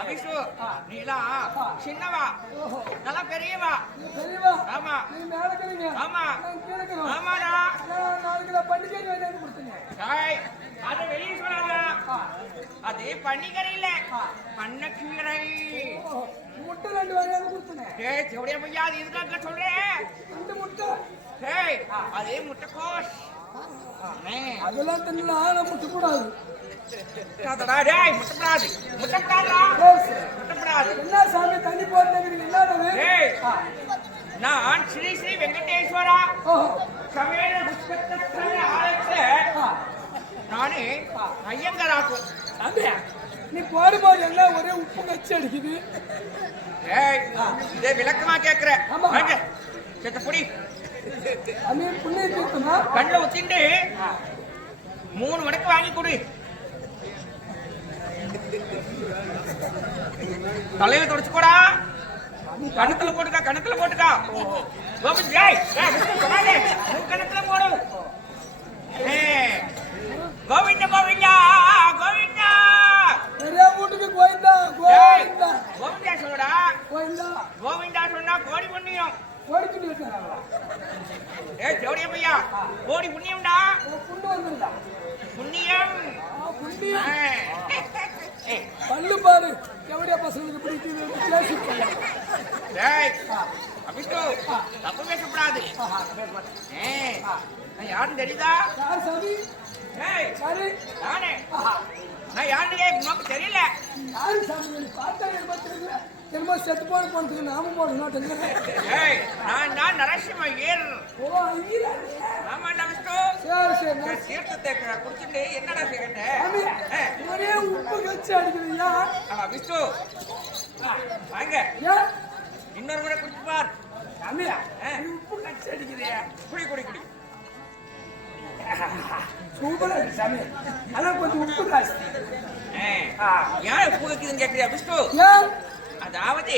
அபிஷு நீலா சின்னவா நல்லா பெரியவா ஆமா ஆமா ஆமாடா அது வெளியே சொல்லாத அது பன்னிக்கரை இல்ல பண்ணக்கீரை முட்டை 2 வரையாவது கொடுத்தேன். ஏய் செவடியா பையா அது இதுக்காக சொல்றேன் 2 முட்டை. ஏய் அதே முட்டைக்கோஸ் அதெல்லாம் தின்னா நான் முட்டை கூடாது. காதடா டேய் முட்டைப்படாது முட்டைப்படாதடா முட்டைப்படாது. என்ன சாமி தண்ணி போடுறீங்க என்னது? ஏய் நான் ஸ்ரீ ஸ்ரீ வெங்கடேஸ்வரா சமேத புஷ்பத்தஸ்தல ஆலயத்துல நானே ஐயங்கராக்கும். சாமியா நீ போடும்போது எல்லாம் ஒரே உப்பு கச்சி அடிக்குது. ஏய் இதே விளக்கமா கேக்குற வாங்க செத்த புடி அமே புண்ணே தீர்த்தமா கண்ணுல ஊத்திண்டு 3 மடக்கு வாங்கி கொடு. தலையில தொடச்சுக்கோடா கணத்துல போட்டுக்கா கணத்துல போட்டுக்கா கோவிந்த் ஜெய் சொன்னாலே கணத்துல போடு. கோவிந்த கோவிந்தா கோவிந்தா நிறைய வீட்டுக்கு கோவிந்தா கோவிந்தா கோவிந்தா சொல்லுடா கோவிந்தா கோவிந்தா சொன்னா கோடி புண்ணியம். கோடி புண்ணியம். ஜோடியா பையா கோடி புண்ணியம்டா. புண்ணு வந்துடா புண்ணியம் புண்ணியம். பல்லு பாரு எவடியா பசங்களுக்கு பிடிக்குது. டேய் அபிஷு தப்பு பேசக்கூடாது. நான் யாருன்னு தெரியுதா? யார் சாமி? ஏய் சரி நானே நான் யாருன்னு உனக்கு தெரியல. யாரு சாமி? பார்த்தா என்னமோ செத்து போனதுக்கு நாம போடணும். ஏய் நான் நரசிம்ம ஐயர். ஓ ஐயா ஆமாண்டா விஷ்ணு. சரி சரி தீர்த்தத்தை குடிச்சுட்டு என்னடா செய்யட்ட? ஒரே உப்பு கச்சி அடிக்கிறீங்களா? விஷ்ணு வாங்க இன்னொரு முறை குடிச்சு பார். சாமியா உப்பு கச்சி அடிக்கிறியா? குடி குடி குடி சூப்பரா இருக்கு சாமி. ஆனா கொஞ்சம் உப்பு ஜாஸ்தி. ஏன் உப்பு வைக்குதுன்னு கேட்கிறியா விஷ்ணு? அதாவது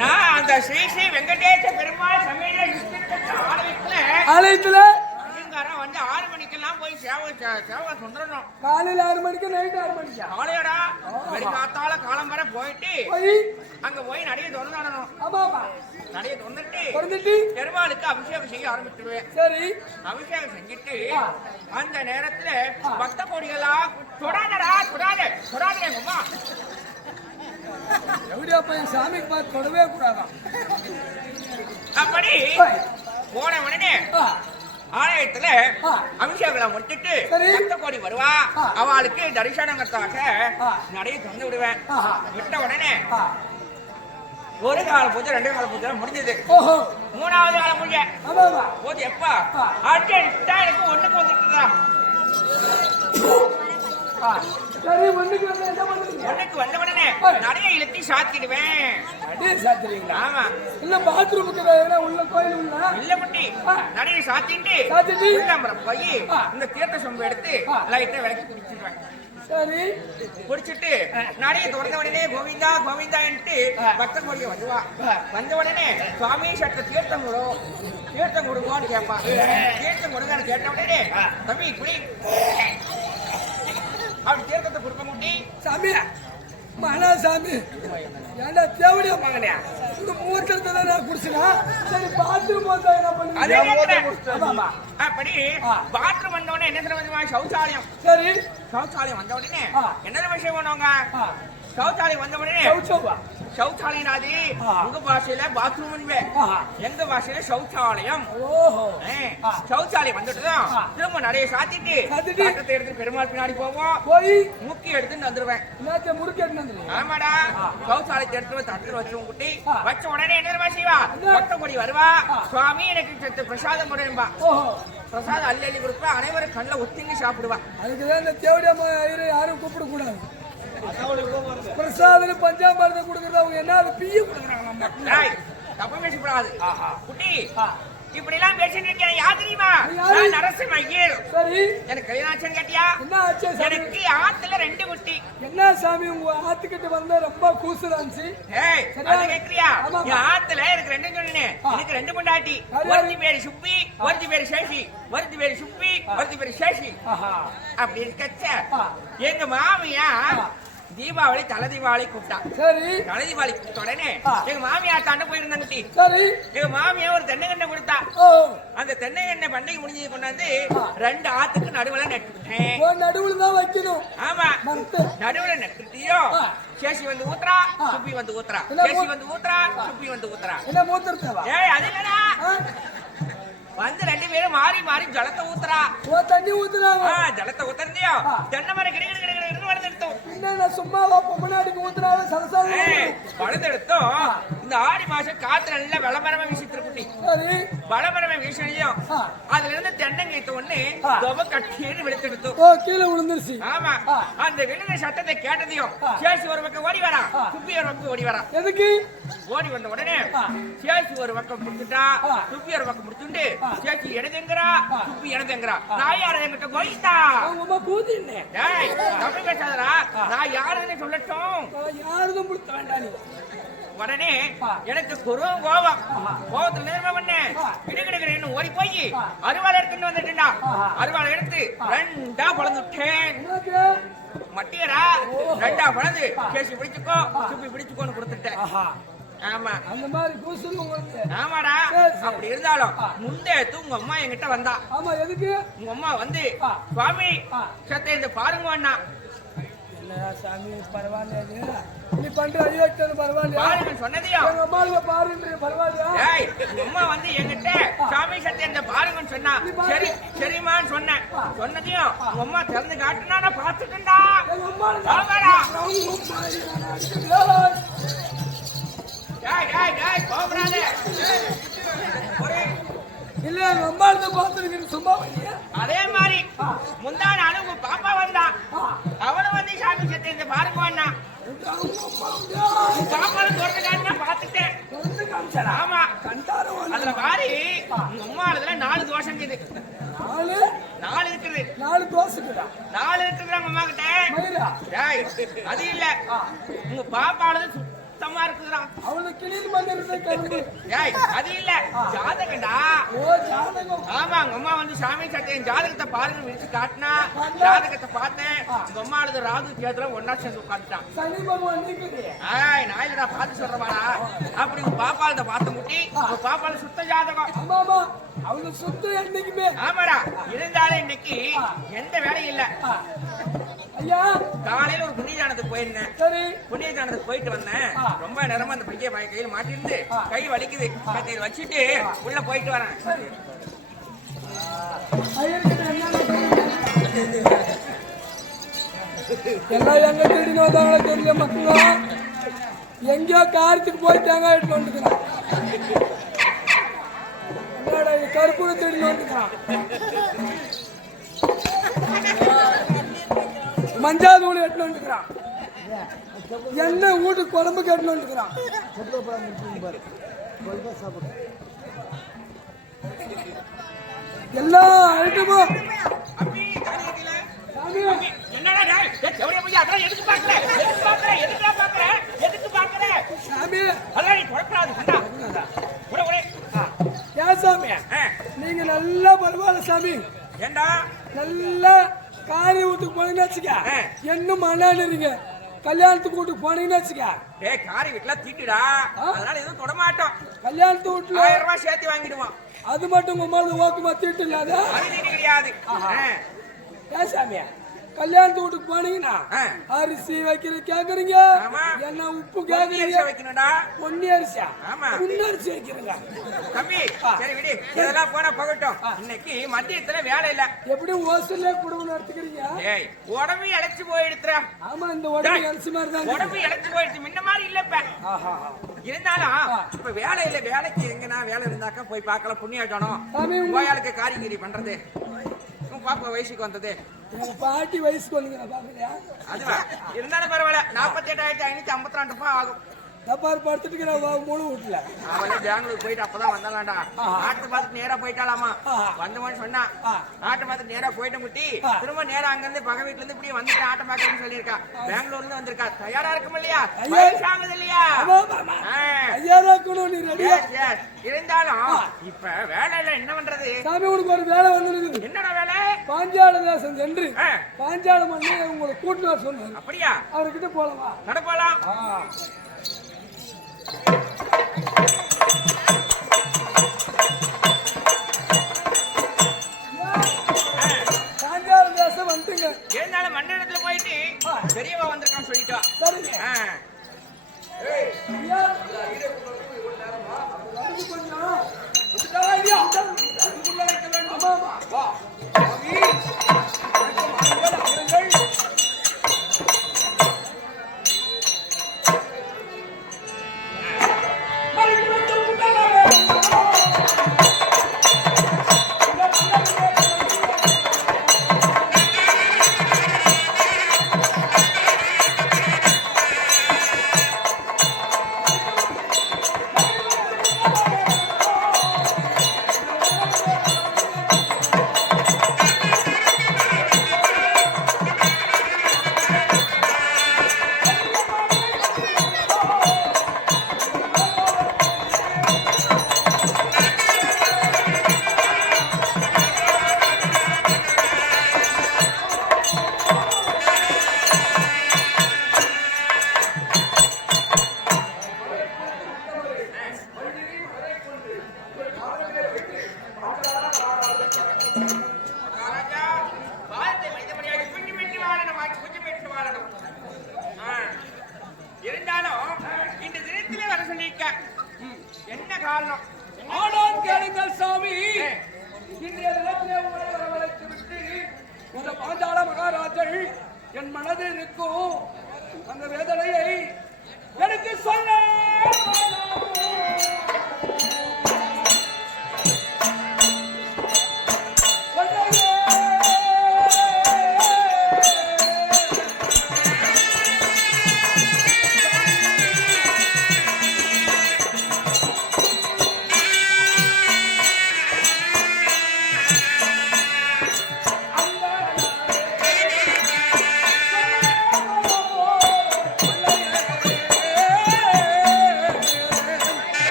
நான் அந்த ஸ்ரீ ஸ்ரீ வெங்கடேச பெருமாள் சமேத ஆலயத்துல வந்து 6 மணிக்கெல்லாம் போய் சேவை சொந்தரணும். காலையில 6 மணிக்கு நைட் 6 மணிக்கா? காலையடா காத்தால காலம் வர போயிட்டு அங்க போய் நடைய திறந்துடணும். ஆமாமா நடைய திறந்துட்டு பெருமாளுக்கு அபிஷேகம் செய்ய ஆரம்பிச்சிருவேன். சரி அபிஷேகம் செஞ்சுட்டு அந்த நேரத்துல பக்த கோடிகளா தொடாதடா தொடாத தொடாதே அம்மா எப்படியா பையன் சாமிக்கு பார்த்து தொடவே கூடாதான். அப்படி போன உடனே ஆலயத்துல அபிஷேகம் முடிச்சுட்டு பக்த கோடி வருவா. அவளுக்கு தரிசனங்கத்தாக நடைய தந்து விடுவேன். விட்ட உடனே ஒரு கால பூஜை 2 கால பூஜை முடிஞ்சது. 3வது கால பூஜை போது எப்பா அர்ஜென்ட்டா எனக்கு ஒண்ணுக்கு வந்துட்டுதா. சரி ஒண்ணுக்கு வந்து என்ன பண்ணுவீங்க? ஒண்ணுக்கு வந்த உடனே நடைய இழுத்தி சாத்திடுவேன். நடைய சாத்துறீங்களா? ஆமா. இல்ல பாத்ரூமுக்கு வேற உள்ள கோயில் உள்ள இல்ல குட்டி நடைய சாத்திட்டு உள்ள போய் இந்த தீர்த்த சொம்பு எடுத்து லைட்டா விளக்கி குடிச்சிடுவேன். சரி குடிச்சிட்டு நடைய திறந்த உடனே கோவிந்தா கோவிந்தா என்று பக்த கோடிய வருவா. வந்த உடனே சுவாமி சட்ட தீர்த்தம் கொடுங்கன்னு கேட்பா. தீர்த்தம் கொடுங்கன்னு கேட்ட உடனே தம்பி குடி அப்படி தீர்த்தத்தை கொடுப்ப குட்டி. சாமி மகனா சாமி ஏண்டா தேவடியா மகனே இந்த மூத்தத்தை தான் நான் குடிச்சனா. சரி பாத்ரூம் வந்தா என்ன பண்ணுவீங்க? அப்படி பாத்ரூம் வந்த உடனே என்ன சொல்லுவாங்க? சௌச்சாலயம். சரி சௌச்சாலயம் வந்த உடனே என்ன விஷயம் பண்ணுவாங்க? சௌச்சாலயம் வந்த உடனே சௌச்சாலயம் ஆதி உங்க பாஷையில பாத்ரூம் எங்க பாஷையில சௌச்சாலயம். சௌச்சாலயம் வந்துட்டுதான் திரும்ப நிறைய சாத்திட்டு எடுத்து பெருமாள் பின்னாடி போவோம். போய் முக்கி எடுத்துட்டு வந்துருவேன். ஆமாடா சௌச்சாலயத்தை எடுத்து தட்டு வச்சிருவோம் குட்டி. வச்ச உடனே என்ன செய்வா? பக்த கோடி வருவா. சுவாமி எனக்கு பிரசாதம் கொடுப்பா. பிரசாதம் அள்ளி அள்ளி கொடுப்பா. அனைவரும் கண்ணில் ஒத்திங்கி சாப்பிடுவா. அதுக்குதான் இந்த தேவடியம்மா யாரும் கூப்பிட கூடாது. பிரசாதம் பஞ்சாமிரதம் கொடுக்கறது அவங்க என்ன பிய கொடுக்குறாங்க. தப்பு பேசக்கூடாது குட்டி. இப்படி எல்லாம் பேசிட்டு இருக்கேன். யார் தெரியுமா? நரசிம்ம ஐயர். சரி எனக்கு கல்யாணம் கேட்டியா? என்ன ஆச்சு? எனக்கு ஆத்துல 2 குட்டி. என்ன சாமி உங்க ஆத்துக்கிட்ட வந்தா ரொம்ப கூசுறான்ச்சு. ஏய் அது கேக்குறியா? என் ஆத்துல எனக்கு ரெண்டு சொன்னேனே, எனக்கு ரெண்டு பொண்டாட்டி. ஒருத்தி பேரு சுப்பி, ஒருத்தி பேரு சேஷி. ஒருத்தி பேரு சுப்பி, ஒருத்தி பேரு சேஷி. அப்படி இருக்கச்ச எங்க மாமியா தீபாவளி தலை தீபாவளி கூப்பிட்டா. சரி. தலை தீபாவளி கூப்பிட்ட உடனே எங்க மாமியார் தாண்ட போயிருந்தாங்க. சரி. எங்க மாமியா ஒரு தென்னைங்கண்ணை கொடுத்தா. அந்த தென்னைங்கண்ணை பண்டிகை முடிஞ்சது கொண்டாந்து ரெண்டு ஆத்துக்கு நடுவுல நட்டுட்டேன். நடுவுல தான் வைக்கணும். ஆமா, நடுவுல நட்டுட்டியோ சேஷி வந்து ஊத்துறா, சுப்பி வந்து ஊத்துறா. சேஷி வந்து ஊத்துறா, சுப்பி வந்து ஊத்துறா. என்ன மூத்திரத்தவா? ஏய் அது இல்லடா, வந்து ரெண்டு பேரும் மாறி மாறி ஜலத்தை ஊத்துறா. தண்ணி ஊத்துறாங்க. ஜலத்தை ஊத்துறதையோ தென்னை மரம் கிட கிட கிட கிட வளர்ந்தெடுத்தோம். என்ன சும்மாவா பொம்மனாடிக்கு ஊத்துறாங்க சரசால வளர்ந்தெடுத்தோம். இந்த ஆடி மாசம் காத்து நல்லா விளம்பரமா வீசிட்டு இருக்கு. சரி. விளம்பரமா வீசியும் அதுல இருந்து தென்னங்கீத்த ஒண்ணு தொப கட்டின்னு வெளுத்தெடுத்தோம். கீழே விழுந்துருச்சு. ஆமா, அந்த விழுந்த சத்தத்தை கேட்டதையும் சேசி ஒரு பக்கம் ஓடி வரா, சுப்பி ஒரு பக்கம் ஓடி வரா. எதுக்கு? ஓடி வந்த உடனே சேசி ஒரு பக்கம் முடிச்சுட்டா, சுப்பி ஒரு பக்கம் முடிச்சுட்டு சேச்சி எனதுங்கிறா, சுப்பி எனதுங்கிறா. நான் யார என்கிட்ட கோயித்தா தமிழ் பேசாதரா, நான் யாருன்னு சொல்லட்டும். யாருதும் முடித்த வேண்டாம். உடனே எனக்கு குருவம் கோபம். கோபத்துல நேர்மை பண்ண கிடுகிடுகிறேன்னு ஓடி போய் அருவாளை எடுத்துட்டு வந்துட்டேன்டா. அருவாளை எடுத்து ரெண்டா பழந்துட்டேன். மட்டியரா ரெண்டா பழந்து கேசி பிடிச்சுக்கோ, சுப்பி பிடிச்சுக்கோன்னு கொடுத்துட்டேன். ஆமா, அந்த மாதிரி கூசுங்க. ஆமாடா. அப்படி இருந்தாலும் முந்தே உங்க அம்மா என்கிட்ட வந்தா. ஆமா, எதுக்கு? உங்க அம்மா வந்து சுவாமி சத்த இந்த பாருங்க அண்ணா. சாமி பரவாயில்ல, நீ பண்ற ஐயோக்கு பரவாயில்ல. பாருங்க சொன்னதையும் எங்க அம்மாவுக்கு பாருங்க பரவாயில்லையா? ஏய் உங்க அம்மா வந்து என்கிட்ட சாமி சத்த இந்த பாருங்கன்னு சொன்னா. சரி சரிமான்னு சொன்னேன். சொன்னதையும் உங்க அம்மா திறந்து காட்டுனா நான் பாத்துட்டேன்டா. எங்க அம்மா இல்ல, எங்க அம்மா பாத்துருக்கேன் சும்மா. அதே மாதிரி முந்தான அனுபவ பாப்பா வந்தா. அவனும் வந்து சாமி சத்த இந்த பாருங்க அண்ணா. பாப்பாலும் தொடர்ந்து பாத்துட்டேன். ஆமா, அதுல பாரு உங்க அம்மா அதுல 4 தோஷம் இருக்குது. 4 இருக்குது. 4 தோசை 4 இருக்குது உங்க அம்மா கிட்ட. அது இல்ல, உங்க பாப்பாவது சுத்தமா இருக்குதுடா. அவனுக்கு கிளீன் பண்ணிருந்தே கரும்பு. ஏய் அது இல்ல, ஜாதகம்டா. ஓ ஜாதகம். ஆமா, உங்க அம்மா வந்து சாமி சட்டையின் ஜாதகத்தை பாருங்க விரிச்சு காட்டினா. ஜாதகத்தை பார்த்தேன். உங்க அம்மா அழுது ராகு கேத்துல ஒன்னா சேர்ந்து உட்காந்துட்டான். சனி பகவான் நீக்குது. ஏய் நான் இல்லடா, பார்த்து சொல்றவாடா. அப்படி உங்க பாப்பாளத்தை பார்த்த முட்டி உங்க பாப்பால சுத்த ஜாதகம். ஆமாமா, அவனுக்கு சுத்தம் என்னைக்குமே. ஆமாடா, இருந்தாலும் இன்னைக்கு எந்த வேலையும் இல்ல. ஐயா காலையில ஒரு புண்ணியதானத்துக்கு போயிருந்தேன். சரி. புண்ணியதானத்துக்கு போயிட்டு வந்தேன். ரொம்ப நேரமா அந்த பைய கையில மாட்டிருந்து கை வலிக்குது. கையில வச்சுட்டு உள்ள போயிட்டு வரேன். எல்லாம் எங்க தேடினு வந்தாங்களோ தெரியல. மக்களா எங்கேயோ காரத்துக்கு போய் தேங்காய் எடுத்து வந்துக்கிறான். கருப்பு தேடினு வந்துக்கிறான். மஞ்சள் தூள் எட்டு வந்துக்கிறான். எண்ணெய் வீட்டுக்கு குழம்புக்கு எட்டு வந்துக்கிறான். எல்லாம் ஐட்டமும் நீங்க நல்லா பரவாயில்ல சாமி. ஏண்டா நல்லா காரி வீட்டுக்கு போனீங்கன்னு வச்சுக்க, இன்னும் மண்ணாடுறீங்க. கல்யாணத்துக்கு வீட்டுக்கு போனீங்கன்னு வச்சுக்க, காரி வீட்டுல தீட்டுடா, அதனால எதுவும் தொட மாட்டோம். கல்யாணத்து வீட்டுல 1000 ரூபாய் சேர்த்து வாங்கிடுவோம். அது மட்டும் உங்க மேல ஓக்குமா தீட்டு இல்லாத கிடையாது. ஏன் சாமியா கல்யாணத்து வீட்டுக்கு போனீங்கன்னா அரிசி வைக்கிறது கேக்குறீங்க, என்ன உப்பு கேக்குறீங்க, பொன்னி அரிசியா புன்னரிசி வைக்கிறீங்க. தம்பி சரி விடு, இதெல்லாம் போனா போகட்டும். இன்னைக்கு மத்தியத்துல வேலை இல்ல. எப்படி ஹோஸ்டல்ல குடும்பம் நடத்துக்கிறீங்க? உடம்பு இழைச்சு போயிடுற. ஆமா, இந்த உடம்பு இழைச்சு மாதிரி தான். உடம்பு இழைச்சு போயிடுச்சு, முன்ன மாதிரி இல்ல இப்ப. இருந்தாலும் இப்ப வேலை இல்ல. வேலைக்கு எங்கன்னா வேலை இருந்தாக்கா போய் பார்க்கலாம். புண்ணியாட்டணும் கோயாளுக்கு காரிகிரி பண்றது. பாப்பா வயசுக்கு வந்தது, பாட்டி வயசுக்கு வந்து பாக்கலையா? அதுவா இருந்தாலும் பரவாயில்ல. 48,552 ரூபாய் ஆகும். தப்பாரு படுத்துட்டு முழு வீட்டுல அவளே பெங்களூர் போயிட்டு அப்பதான் வந்தாலாம்டா. ஆட்டை பார்த்துட்டு நேரா போயிட்டாலாமா. வந்தவன் சொன்னா ஆட்டை பார்த்துட்டு நேரா போயிட்ட முட்டி திரும்ப நேரா அங்க இருந்து பக வீட்டுல இருந்து இப்படியே வந்துட்டு ஆட்டம் பார்க்கணும்னு சொல்லியிருக்கா. பெங்களூர்ல இருந்து வந்திருக்கா. தயாரா இருக்கும் இல்லையா? வயசாகுது இல்லையா? இருந்தாலும் இப்ப வேலையில என்ன பண்றது? சாமி உனக்கு ஒரு வேலை வந்து என்னடா வேலை? பாஞ்சால தேசம் சென்று பாஞ்சால மண்ணு உங்களை கூட்டு வர சொன்னாரு. அப்படியா? அவர்கிட்ட போலவா? நடப்போலாம். பாஞ்சால தேசம் வந்துங்க. இருந்தாலும் மண்டலத்துல போயிட்டு பெரியவா வந்திருக்கான்னு சொல்லிட்டா. சரிங்க. இருந்தாலும் இந்த தினத்திலே வர சொல்லியிருக்க என்ன காரணம்? ஆனான் கேளுங்கள் சாமி. இன்றைய தினத்திலே உங்களை வரவழைத்து விட்டு இந்த பாஞ்சால மகாராஜர் என் மனதில் இருக்கும் அந்த வேதனையை எனக்கு சொல்ல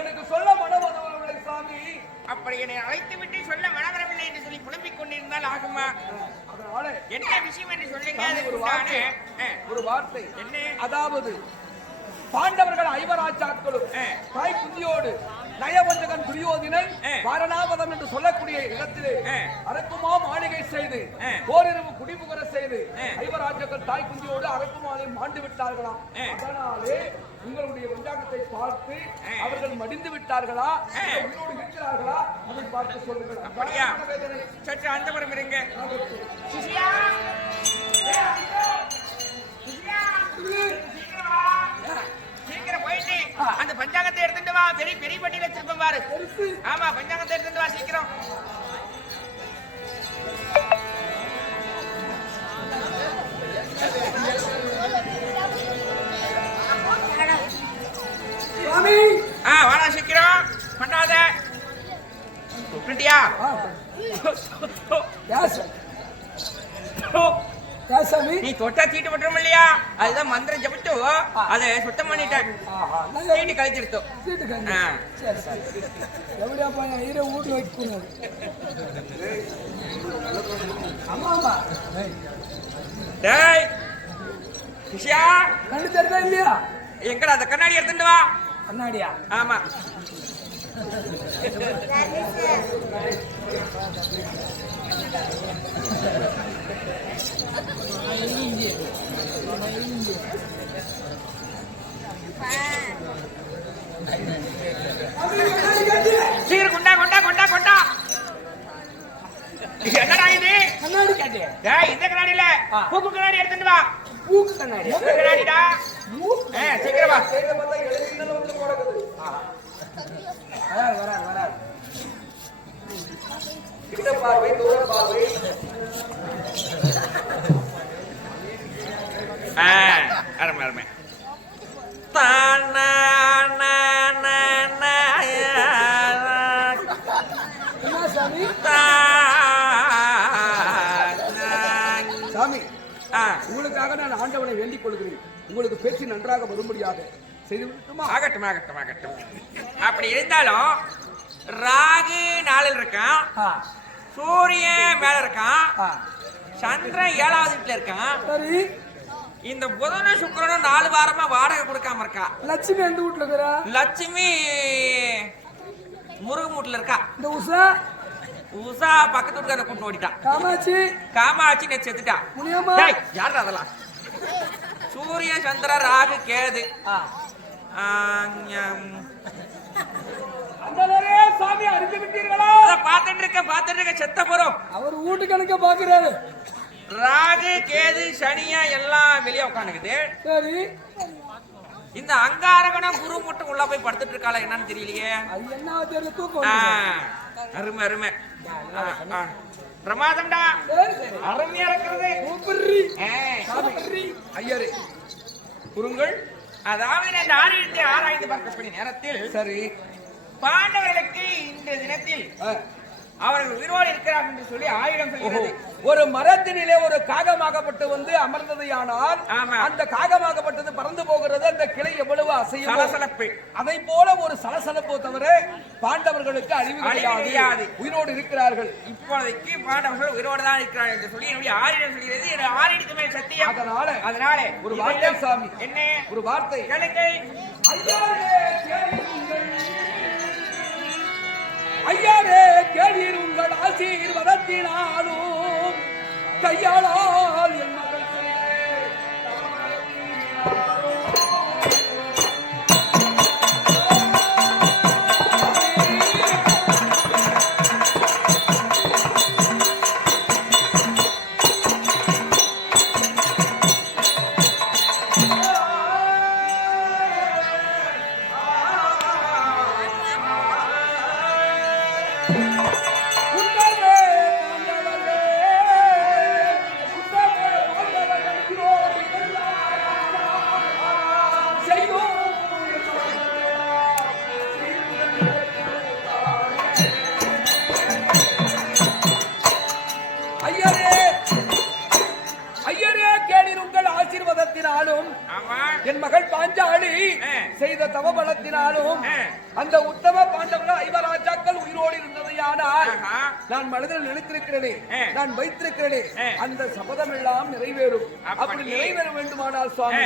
எனக்கு சொல்ல மனவரவில்லை சாமி. அப்படி என்னை அழைத்து விட்டு சொல்ல மனவரவில்லை என்று சொல்லி புலம்பிக் கொண்டிருந்தால் ஆகுமா? அதனால என்ன விஷயம் என்று சொல்லுங்க. ஒரு வார்த்தை என்ன? அதாவது பாண்டவர்கள் ஐவராஜாக்களும் தாய் குந்தியோடு நயவஞ்சகன் துரியோதினன் வாரணாவதம் என்று சொல்லக்கூடிய இடத்திலே அரக்குமா மாளிகை செய்து போரிரவு குடிபுகர செய்து ஐவராஜாக்கள் தாய் குந்தியோடு அரக்குமாவை மாண்டு விட்டார்களாம். அதனாலே உங்களுடைய பஞ்சாங்கத்தை பார்த்து அவர்கள் மடிந்து விட்டார்களா உங்களோடு இருக்கிறார்களா அதை பார்த்து சொல்லுங்கள். அப்படியா? சற்று அந்தபுரம் இருங்க. சீக்கிரம் போயிட்டு அந்த பஞ்சாங்கத்தை எடுத்துட்டு வா. பெரிய பெரிய பட்டியல வச்சிருப்பேன் பாரு. ஆமா, பஞ்சாங்கத்தை எடுத்துட்டு வா சீக்கிரம். வாடா சீக்கிரம் பண்ணாத. கூப்பிட்டியா? சாமி நீ தொட்டா தீட்டு பட்டுரும் இல்லையா அதுதான் மந்திரம் ஜபிட்டு அதை சுத்தம் பண்ணிட்டேன் தீட்டு கழிச்சிருத்தோம் எப்படியா பையன் ஈர வீட்டுல வைக்கணும் ஆமா டேய் கிஷா கண்டு தெரியுதா இல்லையா எங்கடா அந்த கண்ணாடி எடுத்துட்டு வா கண்ணாடியா ஆமா சீக்கிரம் கொண்டா கொண்டா கொண்டா கொண்டா என்னடா இது கண்ணாடி காட்டு டேய் இந்த கண்ணாடில பூக்கு கண்ணாடி எடுத்துட்டு வா பூக்கு கண்ணாடி கண்ணாடிடா சீக்கிரம் வா வராது கிட்ட பார்வை தூர பார்வை அருமை அருமை தானா சாமி சாமி உங்களுக்காக நான் ஆண்டவனை வேண்டிக் கொள்கிறேன் உங்களுக்கு பேச்சு நன்றாக வரும்படியாக செய்து விட்டுமா ஆகட்டும் ஆகட்டும் ஆகட்டும் அப்படி இருந்தாலும் ராகு நாளில் இருக்கான் சூரியன் மேல இருக்கான் சந்திரன் 7வது வீட்டுல இருக்கான் சரி இந்த புதனும் சுக்கிரனும் 4 வாரமா வாடகை கொடுக்காம இருக்கா லட்சுமி எந்த வீட்டுல இருக்கிறா லட்சுமி முருகன் வீட்டுல இருக்கா இந்த உஷா உஷா பக்கத்து வீட்டுக்கார கூட்டு ஓடிட்டான் காமாட்சி காமாட்சி நெட் செத்துட்டா முனியம்மா யாரு அதெல்லாம் சூரிய சந்திர ராகு கேது சாமி அறிந்து விட்டீர்களா பாத்துட்டு இருக்க செத்த போறோம் அவர் வீட்டு கணக்க பாக்குறாரு ராகு கேது சனியா எல்லாம் வெளியே உட்காந்துக்குது சரி இந்த அங்காரகனும் குரு மட்டும் உள்ள போய் படுத்துட்டு இருக்காளா என்னன்னு தெரியலையே அது என்ன தெரியல தூக்கம் அருமை அருமை பிரமாதம்டா அருமையா இருக்கிறது ஐயரே குருங்கள் அதாவது இந்த ஆரியத்தை ஆராய்ந்து பார்க்கக்கூடிய நேரத்தில் சரி பாண்டவர்களுக்கு இந்த தினத்தில் அவர்கள் உயிரோடு இருக்கிறார் என்று சொல்லி ஆயுதம் சொல்கிறது. ஒரு மரத்தினிலே ஒரு காகமாகப்பட்டு வந்து அமர்ந்ததையானால் அந்த காகமாகப்பட்டது பறந்து போகிறது. அந்த கிளை எவ்வளவு அசையும் சலசலப்பு அதை போல ஒரு சலசலப்போ தவிர பாண்டவர்களுக்கு அழிவு கிடையாது, உயிரோடு இருக்கிறார்கள். இப்போதைக்கு பாண்டவர்கள் உயிரோடு தான் இருக்கிறார்கள் என்று சொல்லி என்னுடைய ஆயுதம் சொல்கிறது. ஆயுதத்துக்கு மேல் சத்தியம். அதனால ஒரு வார்த்தை சாமி, என்ன ஒரு வார்த்தை கேளுங்கள். ஐயாரே கேளீர் உங்கள் ஆசீர்வாதத்தினாலும் கையாளால் என் மகள் என் மகள் பாஞ்சாலி செய்த தவபலத்தினாலும் அந்த உத்தம பாண்டவர்கள் ஐவராஜாக்கள் உயிரோடு இருந்ததையானால் நான் மனதில் நினைத்திருக்கிறேனே, நான் வைத்திருக்கிறேனே, அந்த சபதம் எல்லாம் நிறைவேறும். அப்படி நிறைவேற வேண்டுமானால் சுவாமி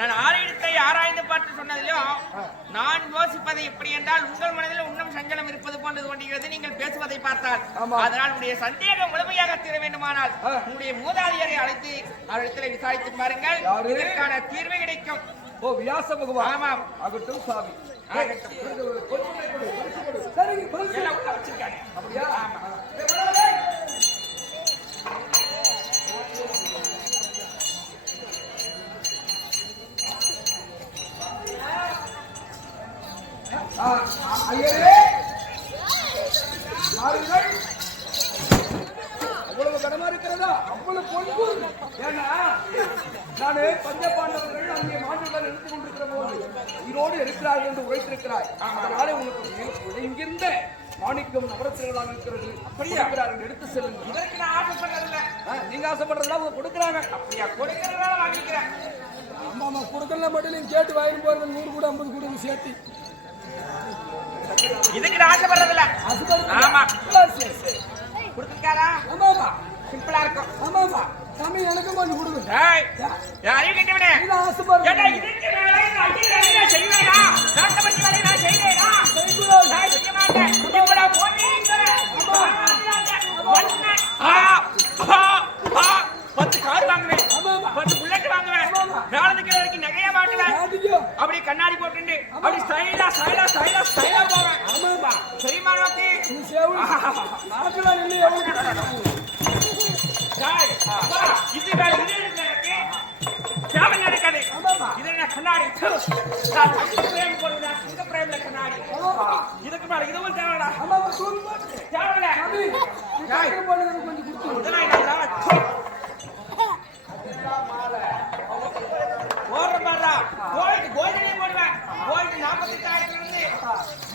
நான் ஆராய்ச்சி ஆராய்ந்து பார்த்து சொன்னதிலும் நான் யோசிப்பதை எப்படி என்றால் உங்கள் மனதில் இன்னும் சஞ்சலம் இருப்பது போன்றது கொண்டிருக்கிறது நீங்கள் பேசுவதை பார்த்தால். அதனால் உங்களுடைய சந்தேகம் முழுமையாக தீர வேண்டுமானால் உங்களுடைய மூதாதையரை அழைத்து அவரிடத்தில் விசாரித்து பாருங்கள், இதற்கான தீர்வு கிடைக்கும். ஓ வியாச பகவான். ஆமாம், ஆகட்டும் சாமி. அப்படியா? ஐயரே அவ்வளவு கடமா இருக்கிறதா? அவ்வளவு பொன்பு. ஏன்னா நானு பஞ்ச பாண்டவர்கள் அங்கே மாட்டுடன் இருந்து கொண்டிருக்கிற போது உயிரோடு இருக்கிறார்கள் என்று உழைத்திருக்கிறாய். அதனால உங்களுக்கு இங்கிருந்த மாணிக்கம் நவரத்தினங்களாக இருக்கிறது. கொடுக்கிறார்கள், எடுத்து செல்லுங்கள். இதற்கு நான் ஆசைப்படுறதில்ல. நீங்க ஆசைப்படுறதா அவங்க கொடுக்குறாங்க. அப்படியா? கொடுக்கிறதால வாங்கிக்கிறேன். ஆமா கொடுக்கல மட்டும் நீங்க கேட்டு வாங்கி போறது 100 கூட 50 கூட சேர்த்து இதுக்கு நான் ஆசைப்படுறதில்ல. ஆமா சரி சரி கொடுத்துருக்காரா? ஆமாமா சிம்பிளா இருக்கும். ஆமாமா சாமி எனக்கு கொஞ்சம் கொடுங்க. ஏய் யாரையும் கேட்டவனே இது ஆசைப்படுறேன். ஏடா இதுக்கு வேலை நான் ஐயா செய்வேனா? நாட்டமச்சி வேலை நான் செய்வேனா? நான் செய்ய மாட்டேன். இப்படா போறீங்க. பத்து கார் வாங்குவேன், 10 புல்லட் வாங்குவேன், நாளைக்கு வரைக்கும் நகையா மாட்டுவேன். அப்படி கண்ணாடி போட்டுண்டு அப்படி ஸ்டைலா ஸ்டைலா ஸ்டைலா ஸ்டைலா போவேன். ஆமாமா சரிமா நோக்கி நீ சேவு நாக்குல நின்னு எவ்வளவு ஜாய் இது வேற இது எனக்கு தேவை நடக்காது. இது என்ன கண்ணாடி பிரேம் போடுறா இந்த பிரேம்ல கண்ணாடி இதுக்கு மேல இதுவும் தேவைடா. ஆமாமா தூக்கு போடு தேவையில்ல. சாமி நீ கேட்க போறது கொஞ்சம் கொடுத்து இதெல்லாம் என்னடா ஓடுற பாருடா. கோல்டு போடுவேன். கோல்டு 48,000 இருந்து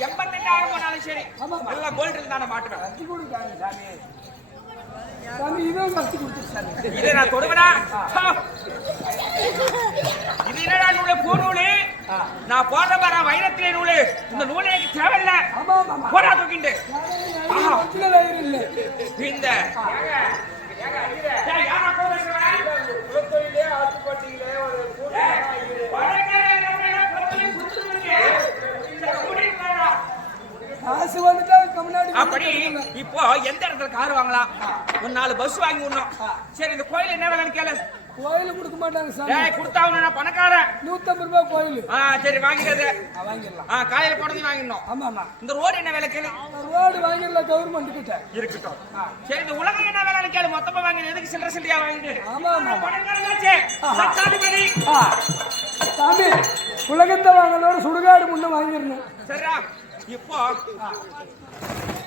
88,000 போனாலும் சரி எல்லாம் கோல்டு இருந்தா மாட்டுவேன். கட்டி கொடுக்காங்க சாமி. சாமி இதுவும் கட்டி கொடுத்து சாமி. இதை நான் தொடுவேனா? இது என்னடா நூலு? பூ நூலு. நான் போடுற பாரு வைரத்திலே நூலு. இந்த நூலு எனக்கு தேவையில்லை. ஆமாமா போடா தூக்கிண்டு ஒரிஜினல் ஐயர் இல்ல இந்த யாரா போடுறேன் குலத்தொழிலே ஆட்டுப்பட்டியிலே ஒரு காசு வந்துட்டா கம்னாடி அப்படி இப்போ எந்த இடத்துல கார் வாங்கலாம்? ஒரு 4 பஸ் வாங்கி விடணும். சரி இந்த கோயில் என்ன வேலைன்னு கேளு. கோயில கொடுக்க மாட்டாங்க சாமி. ஏய் கொடுத்தா நான் பணக்காரன். 150 ரூபாய் கோயில். சரி வாங்கிடுறது. வாங்கிடலாம். காலையில போனது வாங்கிடணும். ஆமாமா இந்த ரோடு என்ன வேலை கேளு. ரோடு வாங்கிடலாம் கவர்மெண்ட் கிட்ட. இருக்கட்டும். சரி இந்த உலகம் என்ன வேலைன்னு கேளு. மொத்தமா வாங்கி எதுக்கு சில்லற சில்லையா வாங்கிட்டு? ஆமாமா பணக்காரனாச்சே. சட்டாதிபதி. சாமி உலகத்தை வாங்கலோட சுடுகாடு முன்ன வாங்கிடணும். சரிடா. இப்போ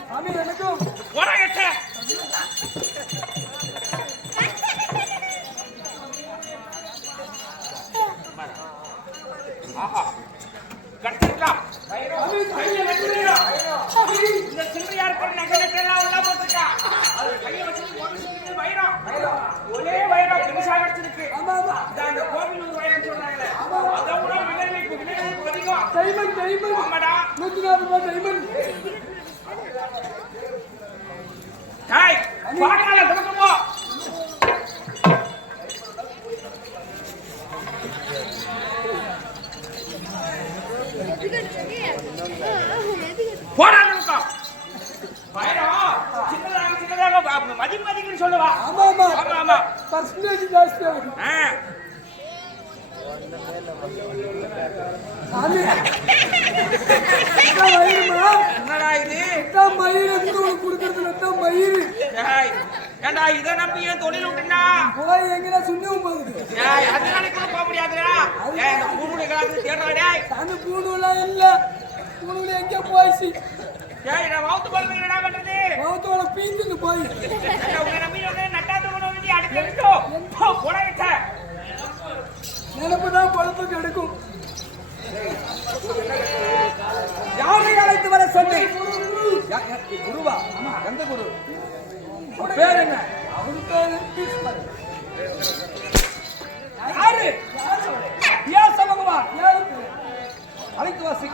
சாமி எனக்கும் உரகட்ட கட்டிக்கலாம். இந்த சில்லையார் பண்ண நகரத்தெல்லாம் உள்ள போட்டுருக்கா. அது கையை வச்சுட்டு ஒரு சில்லு வைரம். ஒரே வைரம் பெருசா கிடைச்சிருக்கு. ஆமாமா அந்த கோவில் வைரம் சொன்னாங்களே அதை விட விலைக்கு அதிகம். டைமண்ட் டைமண்ட் ஆமாடா 140 ரூபாய் டைமண்ட். டேய் பாக்கால திறந்து போ. போடா நிறுத்தா. வைரம் சின்னதாக மதிமதிக்குன்னு சொல்லுவா. ஆமாமா ஆமா ஆமா பர்சன்டேஜ் ஜாஸ்தி ஆகுது. சாமி மயிருமா என்னடா இது? மயிறு கொடுக்கறதுல தான் மயிறு. ஏண்டா இதை நம்பி ஏன் தொழில் விட்டுனா? போய் எங்கன்னா சுண்ணவும் போகுது. அதனால கூட போக முடியாதுடா. இந்த பூணுடைய காலத்துல தேடுறாடே. சாமி பூணுலாம் இல்ல. பூணுல எங்க போயிச்சு? நான் வவுத்து போறது என்னடா பண்றது? வவுத்தோட பீந்துன்னு போய் உங்க நம்பி வந்து நட்டாத்து கொண்டு வந்து அடுத்து போடாயிட்ட நினைப்புதான் பொழப்பு கெடுக்கும். யாரை அழைத்து வர சொன்னேன்? குருவா? எந்த குரு? பேர் என்ன? அவரு பேரு பீஸ்மர். யாரு? வியாச பகவான். யாரு? அழைத்து வாசி.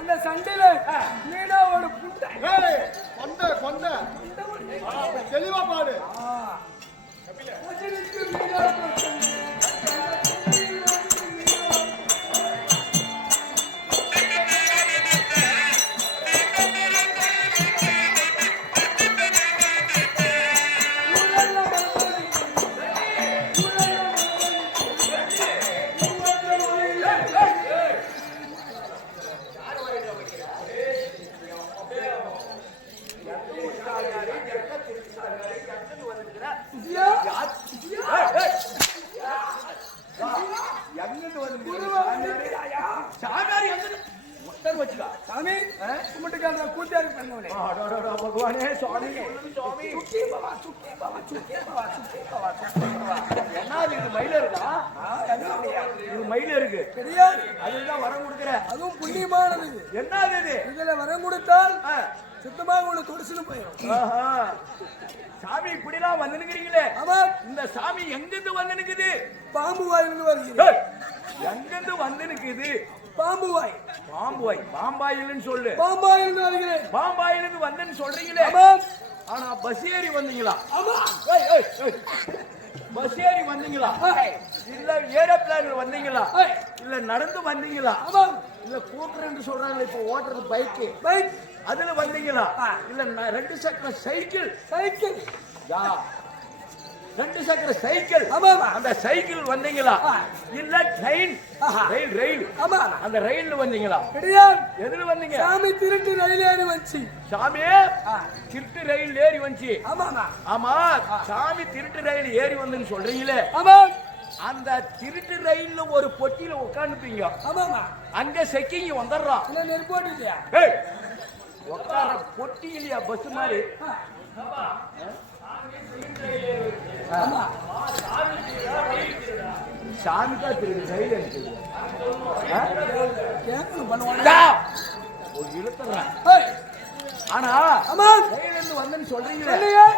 அந்த சண்டையில மீனாவோட புண்டை கொண்ட தெளிவா பாடு. சாமி கும்பிட்டுக்கான கூட்டியாரு பண்ணுவனே பகவானே சுவாமி என்ன இது மயில இருக்கா? இது மயில இருக்கு கிடையாது. அதுதான் வரம் கொடுக்குற. அதுவும் புண்ணியமானது. என்ன இது? இதுல வரம் கொடுத்தால் சுத்தமாக உள்ள தொடுசுன்னு போயிடும். சாமி இப்படிலாம் வந்து நிக்கிறீங்களே. ஆமா. இந்த சாமி எங்கிருந்து வந்து நிக்குது? பாம்பு வாயிலிருந்து வருகிறது. எங்கிருந்து வந்து நிக்குது? பாம்பு வாய். பாம்பு வாய். பாம்பாயில்னு சொல்லு. பாம்பாயிலிருந்து வருகிறேன். பாம்பாயிலிருந்து வந்தேன்னு சொல்றீங்களே. ஆமா. ஆனா பஸ் ஏறி வந்தீங்களா? ஆமா. பஸ் ஏறி வந்தீங்களா? இல்ல ஏரோப்ளேன்ல வந்தீங்களா? இல்ல நடந்து வந்தீங்களா? ஆமா. இல்ல கூட்டுறேன்னு சொல்றாங்க இப்ப ஓட்டுறது பைக். பைக். அதுல வந்தீங்களா? இல்ல 2 சக்கர சைக்கிள். சைக்கிள். யா 2 சக்கர சைக்கிள். ஆமா. அந்த சைக்கிள் வந்தீங்களா? இல்ல ட்ரெயின். ரயில். ஆமா. அந்த ரயில்ல வந்தீங்களா? கிடையாது. எதுல வந்தீங்க? சாமி திருட்டு ரயில் ஏறி வந்துச்சு. சாமி திருட்டு ரயில் ஏறி வந்துச்சு. ஆமா. ஆமா. சாமி திருட்டு ரயில் ஏறி வந்துன்னு சொல்றீங்களே. ஆமா. அந்த திருட்டு ரயில்ல ஒரு பொட்டியில உட்காந்துப்பீங்க. ஆமா. அங்க செக்கிங் வந்துடுறான். இல்ல நெருப்போட்டு இல்லையா? உட்கார பொட்டி இல்லையா பஸ் மாதிரி? ஆமா. சாமி தான் திருட்டு ரயில் இருக்குது. கேட்கணும் பண்ணுவாங்க. ஒரு இழுத்துறேன். ஆனா ஆமா. ரயில் இருந்து வந்தேன்னு சொல்றீங்களே. இல்லையே.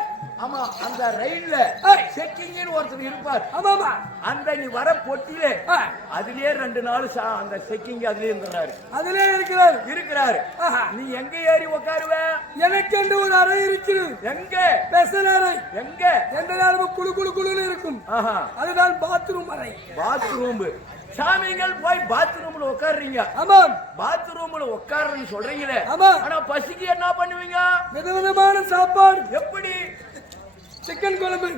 ஆமா. அந்த ரயில்ல செக்கிங்னு ஒருத்தர் இருப்பார். ஆமாமா. அந்த நீ வர பொட்டியில அதுலயே 2 நாள் அந்த செக்கிங் அதுலயே இருந்துறாரு. அதுலயே இருக்கிறாரு. நீ எங்க ஏறி உட்காருவ? எனக்கு என்று ஒரு அறை இருக்கிறது. எங்க? பெசல் அறை. எங்க? எந்த நேரமும் குளு குளு குளுன்னு இருக்கும். அதுதான் பாத்ரூம் அறை. பாத்ரூம். சாமிகள் போய் பாத்ரூம்ல உட்காருறீங்க. ஆமா. பாத்ரூம்ல உட்காருன்னு சொல்றீங்களே. ஆமா. ஆனா பசிக்கு என்ன பண்ணுவீங்க? விதவிதமான சாப்பாடு. எப்படி? சிக்கன் குழம்பு,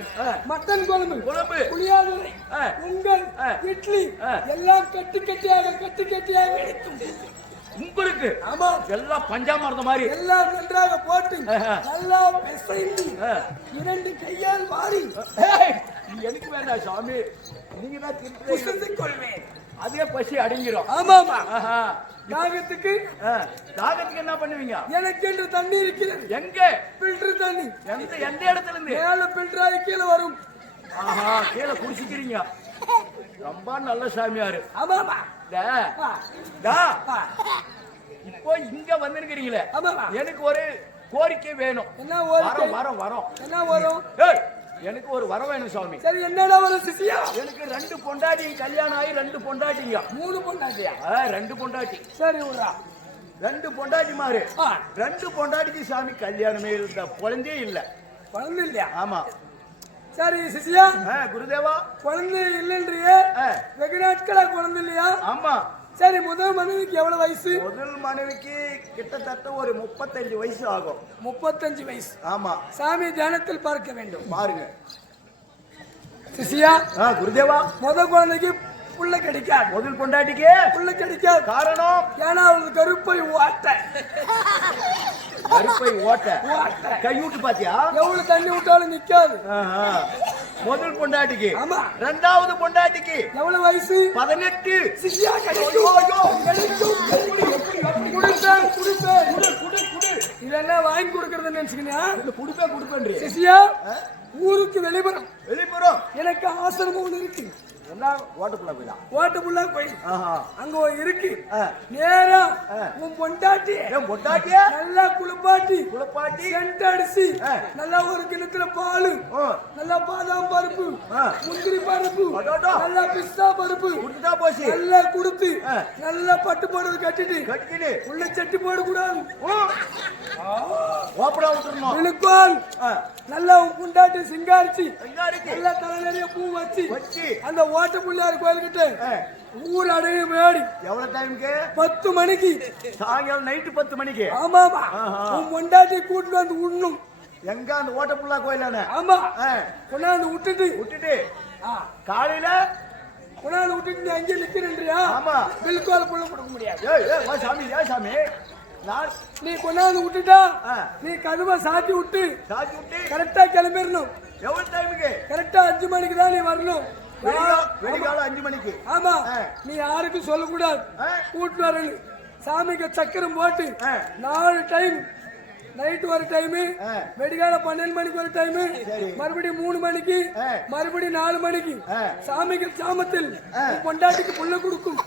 மட்டன் குழம்பு, புளியோதரை, பொங்கல், இட்லி எல்லாம் கட்டி கட்டியாக எடுக்கும் உங்களுக்கு. ஆமா. எல்லாம் பஞ்சாமிர்தம் மாதிரி எல்லாம் நன்றாக போட்டு நல்லா பிசைந்து 2 கையால் மாறி எனக்கு வேண்டாம் சாமி, நீங்க தான் திருப்பி கொள்வேன். அதே பசி அடங்கிரும். ஆமாமா. தாகத்துக்கு என்ன பண்ணுவீங்க? எனக்கு என்று தண்ணி இருக்கிறது. எங்க? பில்டர் தண்ணி. எந்த இடத்துல இருந்து? மேல பில்டர் ஆகி கீழே வரும். கீழே குடிச்சிக்கிறீங்க. ரொம்ப நல்ல சாமியாரு. ஆமாமா. இப்போ இங்க வந்திருக்கிறீங்களே. எனக்கு ஒரு கோரிக்கை வேணும். என்ன கோரிக்கை? வரோம். என்ன வரும்? எனக்கு ஒரு வரம் வேணும் சாமி. சரி, என்னடா வரும் சிசியா? எனக்கு 2 பொண்டாட்டி கல்யாணம் ஆகி 2 பொண்டாட்டிங்க. 3 பொண்டாட்டியா? 2 பொண்டாட்டி. சரி ஊரா. 2 பொண்டாட்டி மாறு. 2 பொண்டாட்டிக்கு சாமி கல்யாணமே இல்ல, குழந்தையே இல்ல. குழந்தை இல்லையா? ஆமா. சரி சிசியா. குருதேவா. குழந்தை இல்லைன்றியே. வெகு நாட்களா குழந்தை இல்லையா? ஆமா. சரி, முதல் மனைவிக்கு எவ்வளவு வயசு? முதல் மனைவிக்கு கிட்டத்தட்ட ஒரு 35 வயசு ஆகும். 35 வயசு. ஆமா. சாமி தியானத்தில் பார்க்க வேண்டும். பாருங்க சிசியா. குருதேவா. முதல் குழந்தைக்கு புள்ள கிடைக்காது. முதல் பொண்டாட்டிக்கு புள்ள கிடைக்காது. காரணம்? ஏன்னா அவளுக்கு கருப்பை ஓட்ட. கையூட்டு பாத்தியா? எவ்வளவு தண்ணி விட்டாலும் நிக்காது. முதல் பொண்டாட்டிக்கு. ஆமா. 2வது பொண்டாட்டிக்கு எவ்வளவு வயசு? 18. சிசியா கிடைக்கும். இதென்ன வாங்கி கொடுக்கறதுன்னு நினைச்சுக்கியா? குடுப்பேன். சிசியா, ஊருக்கு வெளிப்புறம் வெளிப்புறம் எனக்கு ஆசிரமம் ஒண்ணு இருக்கு. என்ன ஓட்டுக்குள்ள போயிடா ஓட்டுக்குள்ள போய் ஆஹா அங்க ஒரு இருக்கு ஆ. நேரா உன் பொண்டாட்டி ஏன் பொட்டாட்டியா நல்லா குளிப்பாட்டி குளப்பாட்டி சென்ட் அடிச்சு நல்லா ஒரு கிணத்துல பாலு நல்லா பாதாம் பருப்பு முந்திரி பருப்பு அடடா. நல்லா பிஸ்தா பருப்பு குடுத்துட்டா போச்சு நல்லா குடுத்து நல்லா பட்டு போடுறது கட்டிட்டு கட்டிக்கிட்டு உள்ள சட்டி போடக்கூடாது ஓப்பனா விட்டுறணும் இழுக்கோல் நல்லா உன் பொண்டாட்டி சிங்காரிச்சு எங்க இருக்கு நல்லா தலை நிறைய பூ வச்சு வச்சு அந்த ஓட்ட புள்ளியார் கோயில்கிட்ட ஊர் அடைய மேடி எவ்வளவு டைமுக்கு 10 மணிக்கு சாயங்காலம் நைட்டு 10 மணிக்கு ஆமாமா உன் பொண்டாட்டி கூட்டிட்டு வந்து விடணும் எங்க அந்த ஓட்டப்புள்ளா கோயிலான ஆமா கொண்டாந்து விட்டுட்டு விட்டுட்டு காலையில கொண்டாந்து விட்டுட்டு நீ அங்கே நிக்கிறேன்றியா ஆமா பில்கோல புள்ள கொடுக்க முடியாது ஏய் ஏய் வா சாமி ஏய் சாமி நான் நீ கொண்டாந்து விட்டுட்டா நீ கதவை சாத்தி விட்டு சாத்தி விட்டு கரெக்டா கிளம்பிடணும் எவ்வளவு டைமுக்கு கரெக்டா 5 மணிக்கு தான் நீ வரணும் வெடிகாலம் 5 மணிக்கு ஆமா நீ யாருக்கும் சொல்லக்கூடாது கூட்டு வரணும் சாமிக்கு சக்கரம் போட்டு 4 டைம் நைட் ஒரு டைம் வெடிகால 12 மணிக்கு ஒரு டைம் மறுபடியும் 3 மணிக்கு மறுபடியும் 4 மணிக்கு சாமிக்கு சாமத்தில் பொண்டாட்டிக்கு புள்ள கொடுக்கும்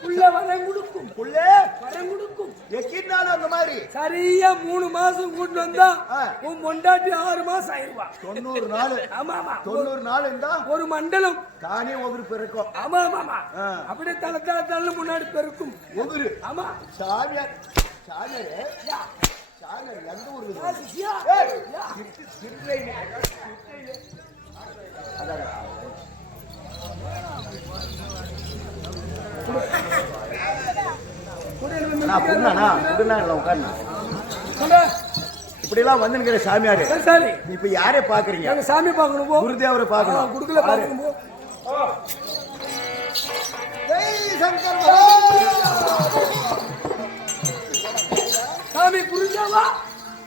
புள்ள வரம் கொடுக்கும் புள்ளே வரம் கொடுக்கும் எக்கினாலும் அந்த மாதிரி சரியா 3 மாசம் கூட்டு வந்தா உன் பொண்டாட்டி 6 மாசம் ஆயிருவா 90 நாள் ஆமா ஆமா 90 நாள் இருந்தா ஒரு மண்டலம் தானே ஒவ்வொரு பெருக்கும் ஆமா ஆமா அப்படியே தலை தலை தலை முன்னாடி பெருக்கும் ஒவ்வொரு ஆமா சாமியார் சாமியார் சாமியார் எந்த ஊரு இப்படி எல்லாம் வந்து சாமியாரு சரி இப்ப யாரே பாக்குறீங்க சாமி பாக்கணும் போ குருதேவரை பாக்கணும் குடுக்கல பாக்கணும் போ சாமி புரிஞ்சாவா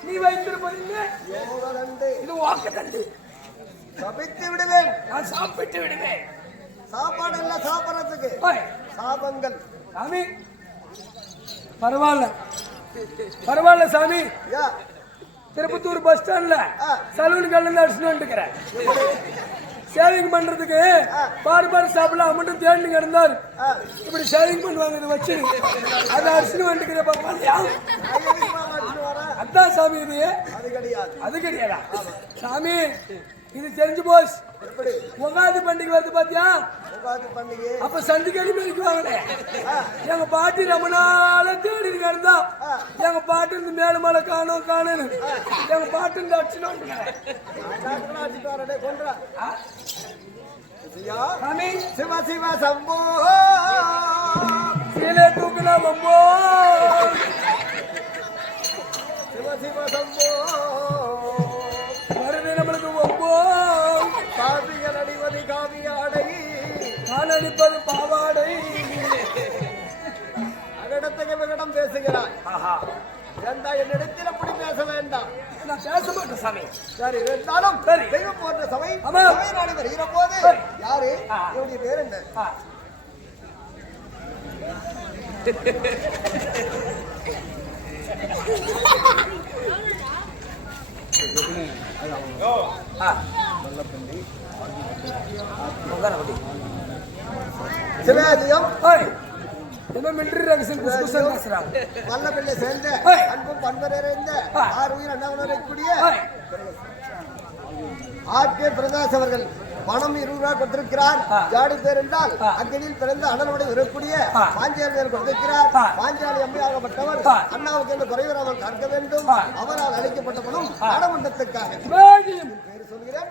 நீ வைத்திருப்பது இது வாக்கு தண்டு சபித்து விடுவேன் நான் சாப்பிட்டு விடுவேன் சாப்பாடு எல்லாம் சாப்பிடறதுக்கு சாபங்கள் சாமி பரவாயில்ல பரவாயில்ல சாமி திருப்பத்தூர் பஸ் ஸ்டாண்ட்ல சலூன் கல்ல அடிச்சுட்டு வந்துக்கிறேன் சேவிங் பண்றதுக்கு பார்பர் ஷாப்ல மட்டும் தேடி கிடந்தாரு இப்படி சேவிங் பண்ணுவாங்க இதை வச்சு அதை அடிச்சுட்டு வந்துக்கிற பாப்பா அதான் சாமி இது அது கிடையாதா சாமி இது தெரிஞ்சு போஸ் உகாதி பண்டிகை வருது பாத்தியா அப்ப சந்திக்கடி மேய்க்குவாங்களே எங்க பாட்டி ரொம்ப நாள தேடி கிடந்தா எங்க பாட்டு இருந்து மேல மேல காணும் காணுன்னு எங்க பாட்டு இருந்து அடிச்சுன்னு சிவ சிவ சம்போ சீலே தூக்குனா மம்போ சிவ சிவ சம்போ வருது நம்மளுக்கு மம்போ காவிகள் அடிவது காவியாடை நான் அடிப்பது பாவாடை அகடத்துக்கு விகடம் பேசுகிறாய் ஏண்டா என்னிடத்தில் அப்படி பேச வேண்டாம் நான் பேச மாட்டேன் சாமி சரி இருந்தாலும் சரி. தெய்வம் போன்ற சபை ஆமா. சபை நாடு வருகிற போது யாரு இவருடைய பேர் என்ன சிவாஜியம் என்ன மிலிட்டரி ரகசியம் குஸ்குசன் பேசுறாங்க வல்லபிள்ளை சேர்ந்த அன்பும் பண்பறிந்த ஆறு உயிர் அண்ணாவனரைக்கூடிய ஆர்கே பிரகாஷ் அவர்கள் பணம் 20 ரூபாய் கொடுத்திருக்கிறார். ஜாடி பேர் என்றால் அங்கனில் பிறந்த அண்ணனோட வரக்கூடிய பாஞ்சாலி பேர் கொடுத்திருக்கிறார். பாஞ்சாலி அம்மையாகப்பட்டவர் அண்ணாவுக்கு என்று குறைவராமல் கற்க வேண்டும். அவரால் அளிக்கப்பட்ட பணம் நாடமன்றத்துக்காக பேர் சொல்கிறேன்.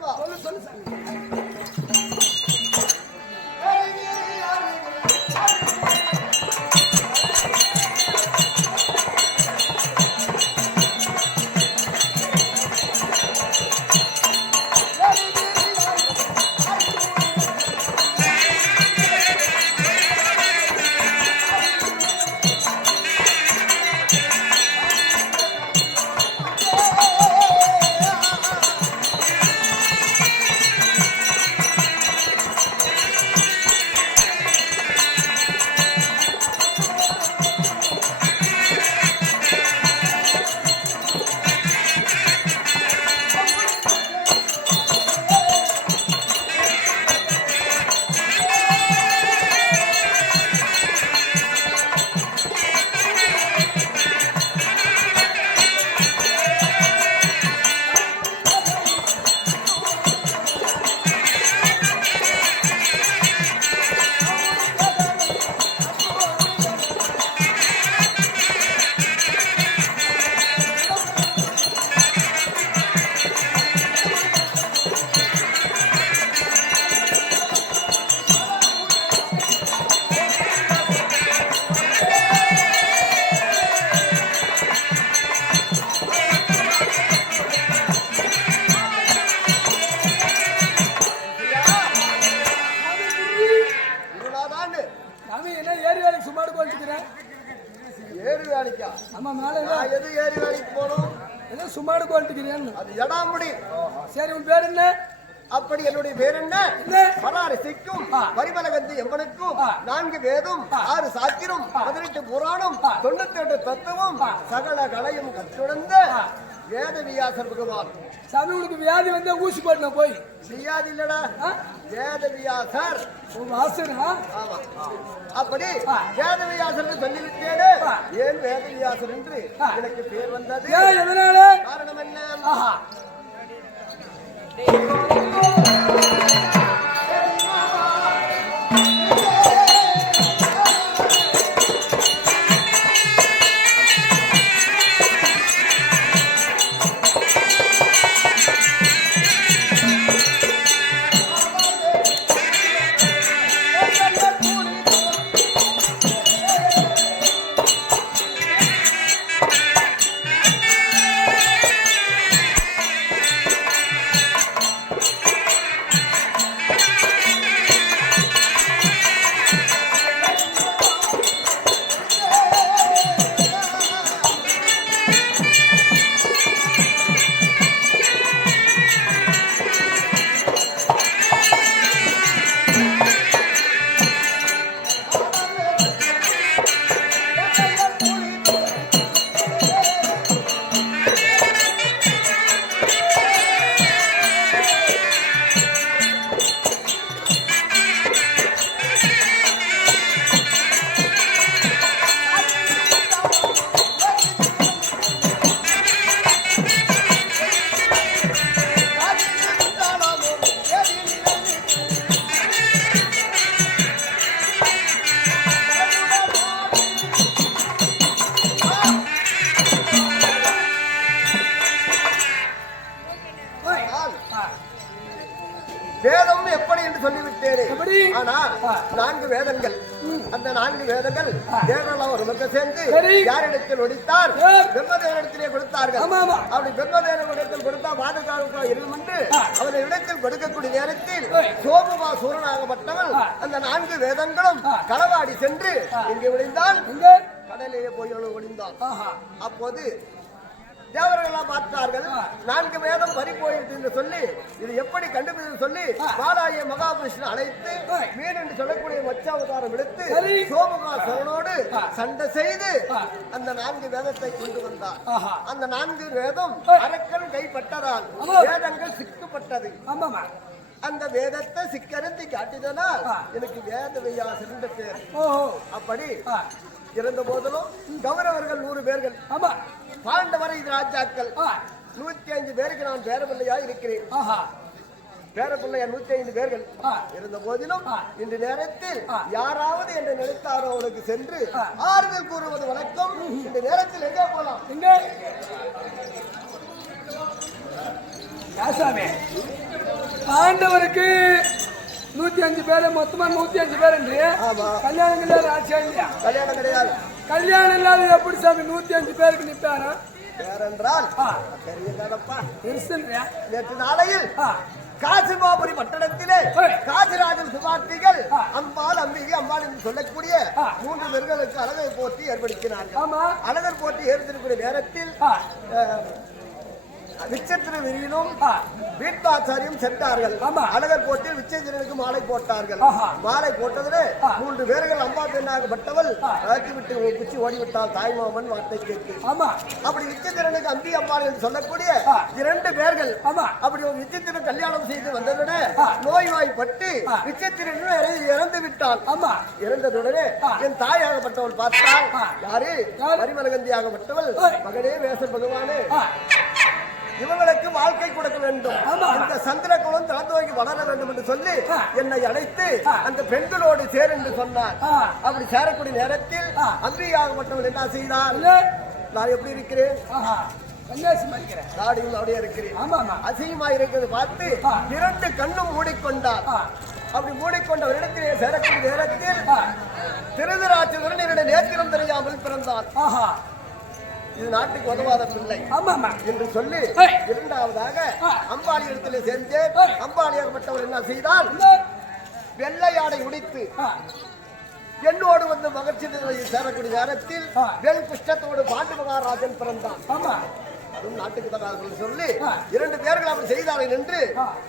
ஆமா மேல நான் எது ஏறி வேலைக்கு போகணும்? ஏதோ சும்மாடு போட்டுக்கிறேன்னு. அது எடாமுடி. சரி உன் பேர் என்ன? அப்படி என்னுடைய பேர் என்ன? பராரிசிக்கும் பரிமளகந்து எம்பனுக்கும் 4 வேதம் 6 சாத்திரம் 18 புராணம் 98 தத்துவம் சகல கலையும் கற்றுணர்ந்த வேத வியாசர் பகவான். சாமி உனக்கு வியாதி வந்தா ஊசி போட்டு போய் வியாதி இல்லடா, வேத வியாசர் வாசனா. ஆமா, அப்படி வேத வியாசர் சொல்லிவிட்டேனே. ஏன் வேத வியாசர் என்று எனக்கு பேர் வந்தது? எதனால? காரணம் என்ன? வேதம் எப்படி என்று சொல்லிவிட்டேன். ஆனால் 4 வேதங்கள், அந்த 4 வேதங்கள் தேவரெல்லாம் ஒரு பக்கம் சேர்ந்து யாரிடத்தில் ஒடித்தார்? பிரம்மதேவனிடத்திலே கொடுத்தார்கள். அப்படி பிரம்மதேவனிடத்தில் கொடுத்தா வாதகாலுக்கு இருமுண்டு அவனை இடத்தில் கொடுக்கக்கூடிய நேரத்தில் சோமுமா சூரனாகப்பட்டவள் அந்த 4 வேதங்களும் களவாடி சென்று இங்கே விழுந்தால் கடலிலே போய் ஒளிந்தான். அப்போது தேவர்கள் எல்லாம் பார்த்தார்கள். 4 வேதம் பறி போயிடுது என்று சொல்லி இது எப்படி கண்டுபிடித்து சொல்லி பாலாய மகாபுருஷன் அழைத்து மீன் என்று சொல்லக்கூடிய மச்சாவதாரம் எடுத்து சோமுகா சோனோடு சண்டை செய்து அந்த 4 வேதத்தை கொண்டு வந்தார். அந்த 4 வேதம் அரக்கன் கைப்பட்டதால் வேதங்கள் சிக்கப்பட்டது. அந்த வேதத்தை சிக்கரத்தி காட்டினால் எனக்கு வேத வியாசர் என்ற பேர். அப்படி இருந்த போதிலும் கௌரவர்கள் 100 பேர்கள், பாண்டவரை ராஜாக்கள் 105 பேருக்கு நான் பேரப்பிள்ளையா இருக்கிறேன். பேரப்பிள்ளையா 105 பேர்கள் இருந்த போதிலும் இன்று நேரத்தில் யாராவது என்று நினைத்தாரோ அவனுக்கு சென்று ஆறுதல் கூறுவது வணக்கம். இந்த நேரத்தில் எங்கே போலாம்? பாண்டவருக்கு 105 பேர், மொத்தமா 105 பேர் என்று கல்யாணம் கிடையாது. ஆட்சியா இல்லையா? கல்யாணம் கிடையாது. கல்யாணம் இல்லாத எப்படி சாமி 105 பேருக்கு நிற்பாரா? வேறென்றால் நேற்று நாளையில் காசிமாபுரி பட்டணத்திலே காசிராஜன் சுபார்த்திகள் அம்பாள் அம்பிகை அம்பாள் என்று சொல்லக்கூடிய 3 பெண்களுக்கு அழகை போட்டி ஏற்படுத்தினார்கள். அழகர் போட்டி ஏற்படுத்தக்கூடிய நேரத்தில் விச்சத்திர விரியிலும் வீட்டாச்சாரியும் சென்றார்கள். அழகர் போட்டியில் விச்சத்திரனுக்கு மாலை போட்டார்கள். மாலை போட்டதிலே 3 பேர்கள் அம்பா பெண்ணாகப்பட்டவள் அழைத்து விட்டு குச்சி ஓடிவிட்டால் தாய்மாமன் வார்த்தை கேட்டு. அப்படி விச்சத்திரனுக்கு அம்பி அம்பாள் என்று சொல்லக்கூடிய 2 பேர்கள் அப்படி ஒரு விச்சத்திரன் கல்யாணம் செய்து வந்ததுட நோய்வாய்ப்பட்டு விச்சத்திரன் இறந்து விட்டாள். இறந்ததுடனே என் தாயாகப்பட்டவள் பார்த்தால் யாரு? பரிமளகந்தி ஆகப்பட்டவள் மகனே வேச பகவானே, இவங்களுக்கு வாழ்க்கை கொடுக்க வேண்டும், இந்த சந்திர குலம் தலத்தோக்கி வளர வேண்டும் என்று சொல்லி என்னை அழைத்து அந்த பெண்களோடு சேர் என்று சொன்னார். அப்படி சேரக்கூடிய நேரத்தில் அம்பிகையாகப்பட்டவள் என்ன செய்தார்? நான் எப்படி இருக்கிறேன்? தாடியும் அப்படியே இருக்கிறேன். அசிங்கமா இருக்கிறது பார்த்து 2 கண்ணும் மூடிக்கொண்டார். அப்படி மூடிக்கொண்ட ஒரு இடத்திலே சேரக்கூடிய நேரத்தில் திருதராட்சதன் என்னுடைய நேத்திரம் தெரியாமல் பிறந்தார். இது நாட்டுக்கு உதவாத பிள்ளை என்று சொல்லி 2வதாக அம்பாளி இடத்திலே சேர்ந்து அம்பாளி ஏற்பட்டவர் என்ன செய்தால் வெள்ளையாடை உடித்து என்னோடு வந்து மகிழ்ச்சி நிலையில் சேரக்கூடிய நேரத்தில் வெண் புஷ்டத்தோடு பாண்டு மகாராஜன் பிறந்தான். ஆமா அதுவும் நாட்டுக்கு தகாத சொல்லி 2 பேர்கள் அப்படி செய்தார்கள் என்று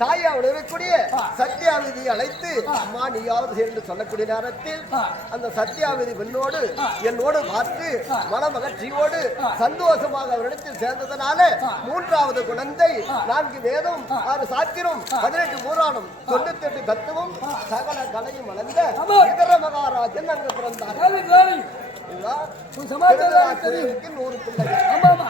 தாயாவோடு இருக்கக்கூடிய சத்யாவதியை அழைத்து அம்மா நீயாவது சேர்ந்து சொல்லக்கூடிய நேரத்தில் அந்த சத்யாவதி பெண்ணோடு என்னோடு பார்த்து மன மகிழ்ச்சியோடு சந்தோஷமாக அவரிடத்தில் சேர்ந்ததனால 3வது குழந்தை 4 வேதம் 6 சாத்திரம் 18 புராணம் 98 தத்துவம் சகல கலையும் வளர்ந்த இதர மகாராஜன் அங்கு பிறந்தார். 100 பிள்ளைகள். ஆமா